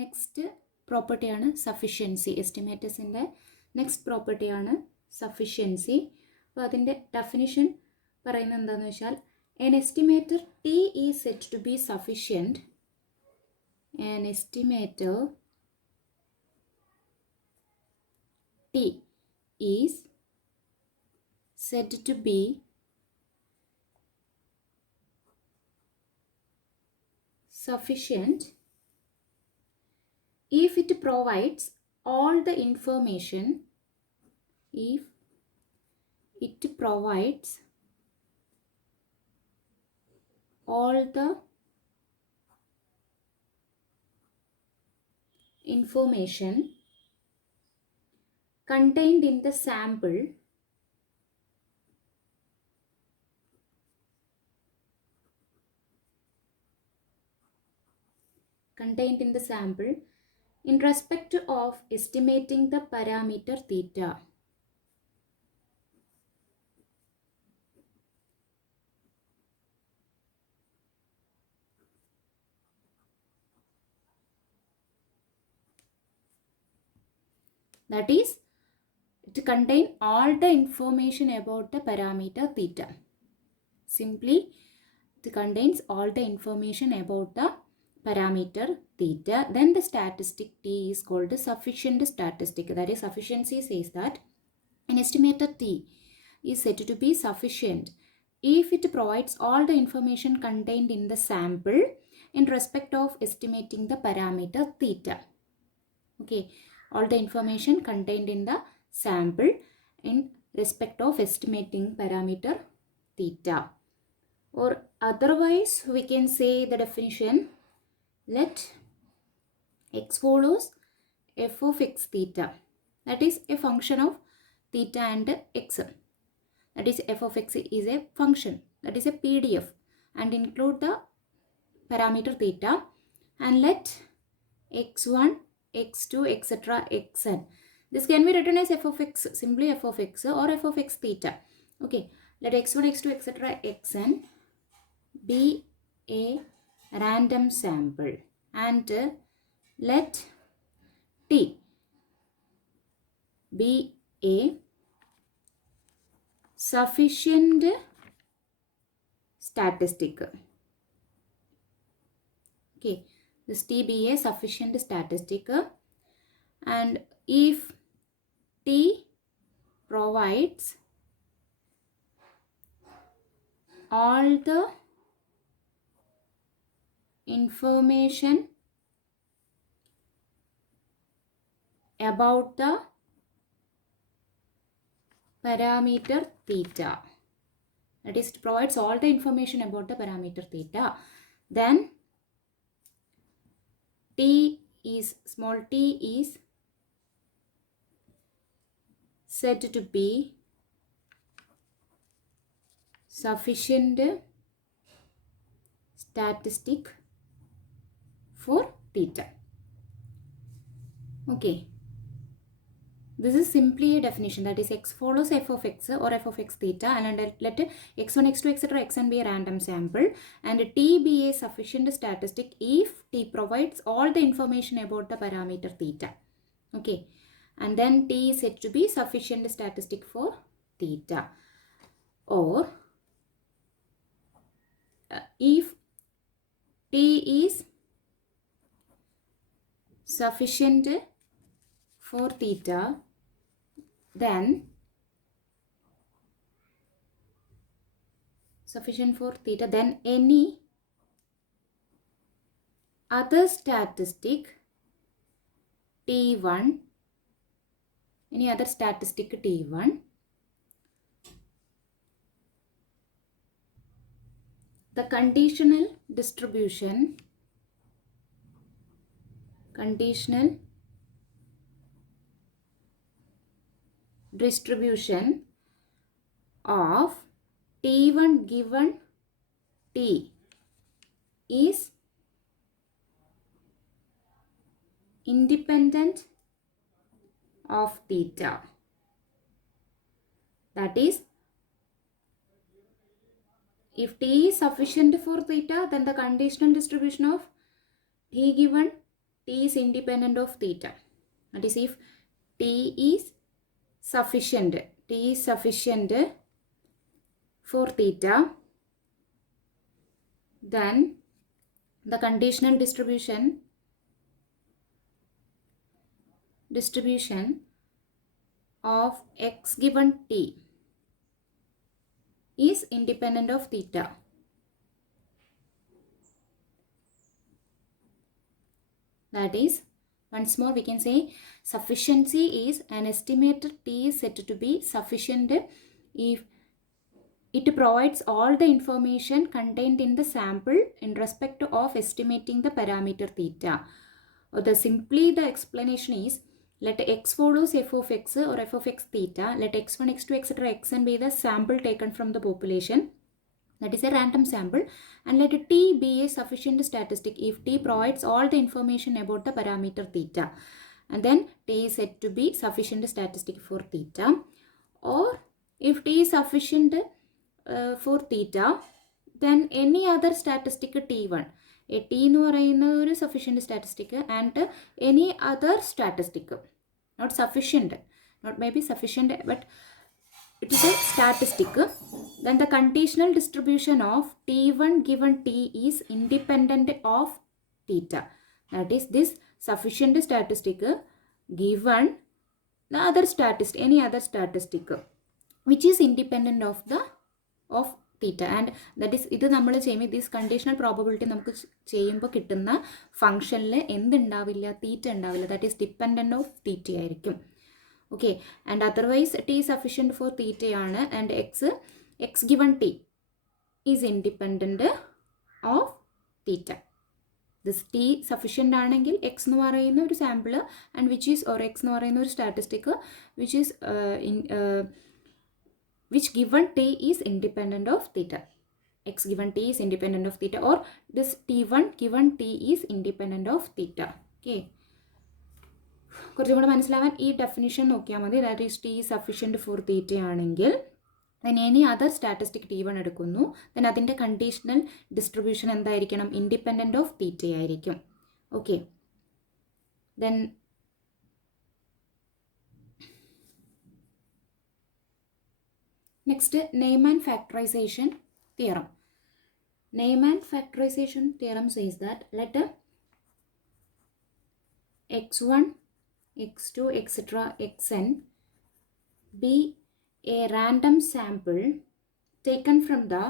നെക്സ്റ്റ് പ്രോപ്പർട്ടിയാണ് സഫിഷ്യൻസി. എസ്റ്റിമേറ്റേഴ്സിൻ്റെ നെക്സ്റ്റ് പ്രോപ്പർട്ടിയാണ് സഫിഷ്യൻസി. അപ്പോൾ അതിൻ്റെ ഡെഫിനിഷൻ പറയുന്നത് എന്താണെന്ന് വെച്ചാൽ, an estimator T is said to be sufficient. An estimator T is said to be sufficient if it provides all the information, if it provides all the information contained in the sample in respect of estimating the parameter theta. That is, it contains all the information about the parameter theta. Simply, it contains all the information about the parameter theta. Then the statistic T is called the sufficient statistic. That is, sufficiency says that an estimator T is said to be sufficient if it provides all the information contained in the sample in respect of estimating the parameter theta. Okay, all the information contained in the sample in respect of estimating parameter theta. Or otherwise, we can say the definition, let x follows f of x theta. That is a function of theta and x. That is, f of x is a function, that is a PDF, and include the parameter theta, and let x1, x2, etc. xn. This can be written as f of x, simply f of x, or f of x theta. Okay, let x1, x2, etc. xn be a random sample, and let T be a sufficient statistic. Okay, this T be a sufficient statistic, and if T provides all the information about the parameter theta, that is, it provides all the information about the parameter theta, then small t is said to be sufficient statistic for theta. Okay, this is simply a definition, that is, x follows f of x or f of x theta, and let x1, x2, etc. xn be a random sample, and T be a sufficient statistic if T provides all the information about the parameter theta. Okay, and then T is said to be sufficient statistic for theta. Or if T is sufficient for theta, then any other statistic T1, the conditional distribution of T1 given T is independent of theta. That is, if T is sufficient for theta, then the conditional distribution of T given T is independent of theta. That is, if T is sufficient for theta, then the conditional distribution of x given t is independent of theta. That is, once more we can say sufficiency is an estimated t is said to be sufficient if it provides all the information contained in the sample in respect of estimating the parameter theta. Or simply the explanation is, let x follows f of x or f of x theta, let x1, x2, etc. xn be the sample taken from the population. That is a random sample, and let t be a sufficient statistic if t provides all the information about the parameter theta, and then t is said to be sufficient statistic for theta. Or if t is sufficient for theta, then any other statistic t1, a t എന്ന് പറയുന്ന ഒരു sufficient statistic and any other statistic, not sufficient, not maybe sufficient, but it is a statistic, then the conditional distribution of t1 given t is independent of theta. That is, this sufficient statistic given the other statistic, any other statistic which is independent of theta, and that is, ഇത് നമ്മൾ ചെയ്യുമ്പോൾ this conditional probability നമുക്ക് ചെയ്യുമ്പോൾ കിട്ടുന്ന ഫംഗ്ഷനിൽ എന്തുണ്ടാവില്ല, തീറ്റ ഉണ്ടാവില്ല, that is dependent of theta ആയിരിക്കും. Okay, and otherwise t is sufficient for theta ആണ്, and x given t is independent of theta. This t sufficient ആണെങ്കിൽ x എന്ന് പറയുന്ന ഒരു sample and which is, or x എന്ന് പറയുന്ന ഒരു statistic which is which given t is independent of theta. X given t is independent of theta, or this t1 given t is independent of theta. Okay, കുറച്ചും കൂടെ മനസ്സിലാവാൻ ഈ definition നോക്കിയാൽ മതി. That is T sufficient for theta ആണെങ്കിൽ then any other statistic t1 എടുക്കുന്നു, then അതിൻ്റെ conditional distribution എന്തായിരിക്കണം, ഇൻഡിപെൻഡൻറ്റ് ഓഫ് തീറ്റ ആയിരിക്കും. Okay, then next, Neyman factorization theorem. Neyman factorization theorem says that let x1, x2, etc. xn be a random sample taken from the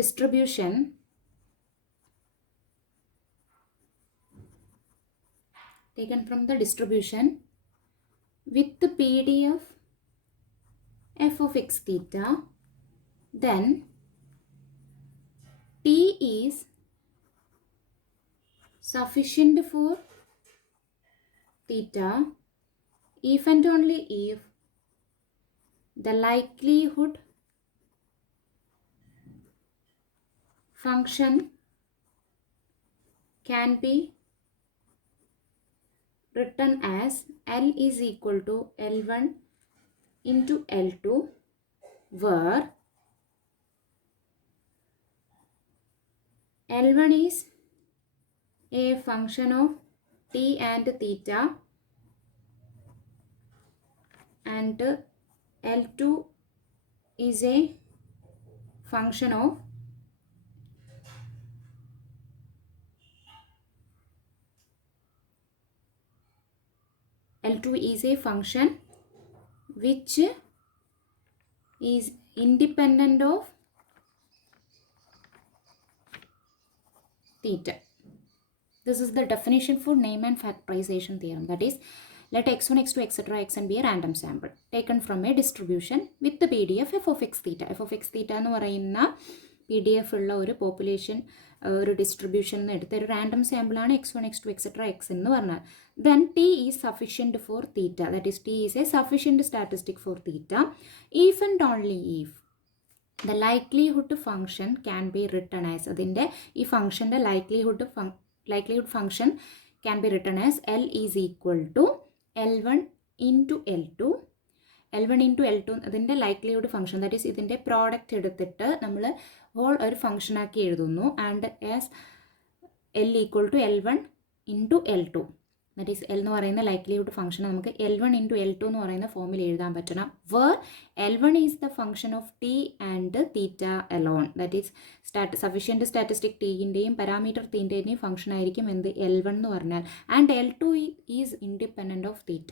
distribution with the PDF f of x theta, then t is sufficient for theta if and only if the likelihood function can be written as L is equal to L1 into L2, where L1 is a function of t and theta, and L2 is a function of which is independent of theta. This is the definition for Neyman factorization theorem. That is, let x1, x2, etc. xn be a random sample taken from a distribution with the PDF f of x theta. f of x theta എന്ന് പറയുന്ന PDF ഉള്ള ഒരു പോപ്പുലേഷൻ ഒരു ഡിസ്ട്രിബ്യൂഷൻ എടുത്ത ഒരു റാൻഡം സാമ്പിളാണ് x1, x2, etc. xn എന്ന് പറഞ്ഞാൽ, then t is sufficient for theta. That is, t is a sufficient statistic for theta if and only if the likelihood function can be written as, അതിൻ്റെ ഈ ഫംഗ്ഷൻ്റെ likelihood function can be written as L is equal to L1 into L2. L1 into L2 അതിൻ്റെ likelihood function, that is ഇതിൻ്റെ പ്രോഡക്റ്റ് എടുത്തിട്ട് നമ്മൾ ഹോൾ ഒരു ഫംഗ്ഷനാക്കി എഴുതുന്നു and as L equal to L1 into L2. That is L എന്ന് പറയുന്ന likelihood function നമുക്ക് L1 into L2 എന്ന് പറയുന്ന ഫോമിൽ എഴുതാൻ പറ്റണം. Where L1 is the function of T and theta alone. That is sufficient statistic ടീൻ്റെയും പാരാമീറ്റർ തീൻ്റെയും ഫംഗ്ഷൻ ആയിരിക്കും എന്ത് L1 എന്ന് പറഞ്ഞാൽ. And L2 is independent of theta.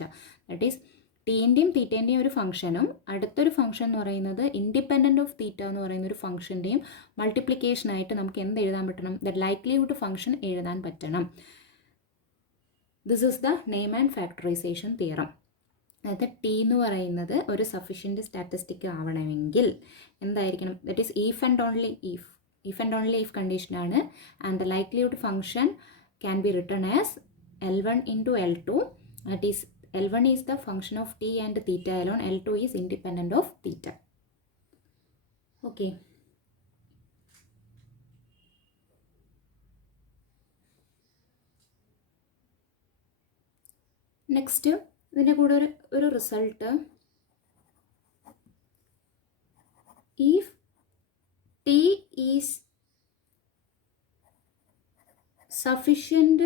That is ടീൻ്റെയും തീറ്റേൻ്റെയും ഒരു ഫംഗ്ഷനും അടുത്തൊരു ഫംഗ്ഷൻ എന്ന് പറയുന്നത് ഇൻഡിപെൻഡൻറ്റ് ഓഫ് തീറ്റ എന്ന് പറയുന്ന ഒരു ഫംഗ്ഷൻ്റെയും മൾട്ടിപ്ലിക്കേഷനായിട്ട് നമുക്ക് എന്ത് എഴുതാൻ പറ്റണം? ദ ലൈക്ലിഹുഡ് ഫംഗ്ഷൻ എഴുതാൻ പറ്റണം. This is the Neyman factorization theorem. അതായത് ടി എന്ന് പറയുന്നത് ഒരു സഫിഷ്യൻറ്റ് സ്റ്റാറ്റിസ്റ്റിക് ആവണമെങ്കിൽ എന്തായിരിക്കണം? That is if and only if കണ്ടീഷനാണ്. And the likelihood function can be written as L1 into L2. That is L1 is the function of t and theta alone. L2 is independent of theta. Okay. Next, ഇതിൻ്റെ കൂടെ ഒരു result, if t is sufficient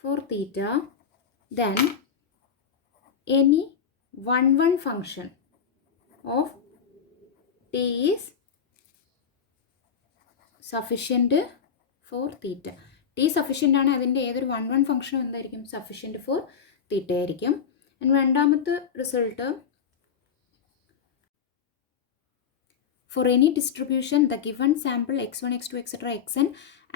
for theta, then any 1 function of t is sufficient for theta. t sufficient ആണ്, അതിൻ്റെ ഏതൊരു 1 ഫംഗ്ഷനും എന്തായിരിക്കും? Sufficient for തീറ്റ ആയിരിക്കും. രണ്ടാമത്തെ result, for any distribution the given sample x1 x2 etc xn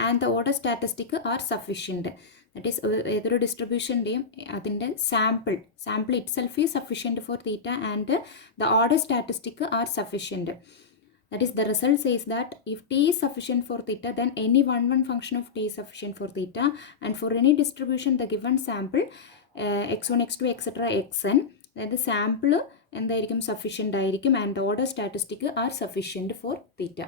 and the order statistic are sufficient. That is ഏതൊരു ഡിസ്ട്രിബ്യൂഷൻ്റെയും അതിൻ്റെ sample itself is sufficient for theta and the order statistic are sufficient. That is the result says that if t is sufficient for theta, then any 1 function of t is sufficient for theta, and for any distribution the given sample x1 x2 etc xn, അതായത് sample എന്തായിരിക്കും? Sufficient ആയിരിക്കും. And order statistic are sufficient for theta.